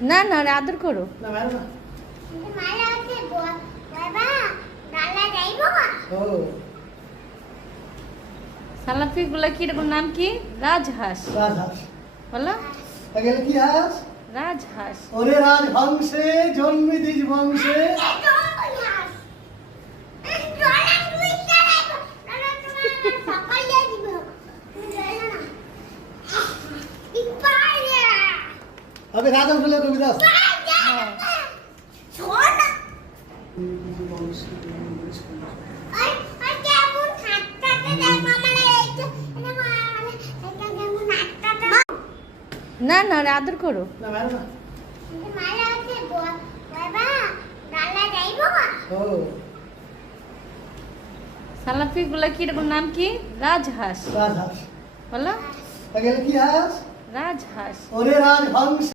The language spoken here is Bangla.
না না ওরে আদর করো। না মারো না। মালা আছে বাবা ডালা যাইবো ও সালাপি গুলা কিরকম নাম কি? রাজহাঁস রাজহাঁস। বলো। এগুলো কি হাঁস? রাজহাঁস। ওরে রাজবংশে জন্মি দ্বিজ বংশে। আগে রাজবংশ লে কবিতা আছে। না না ওরে আদর করো। না মারো না। মালা আছে বাবা ডালা যাইবো ও সালাপি গুলা কিরকম নাম কি? রাজহাঁস রাজহাঁস। বলো। এগুলো কি হাঁস? রাজহাঁস। ওরে রাজবংশে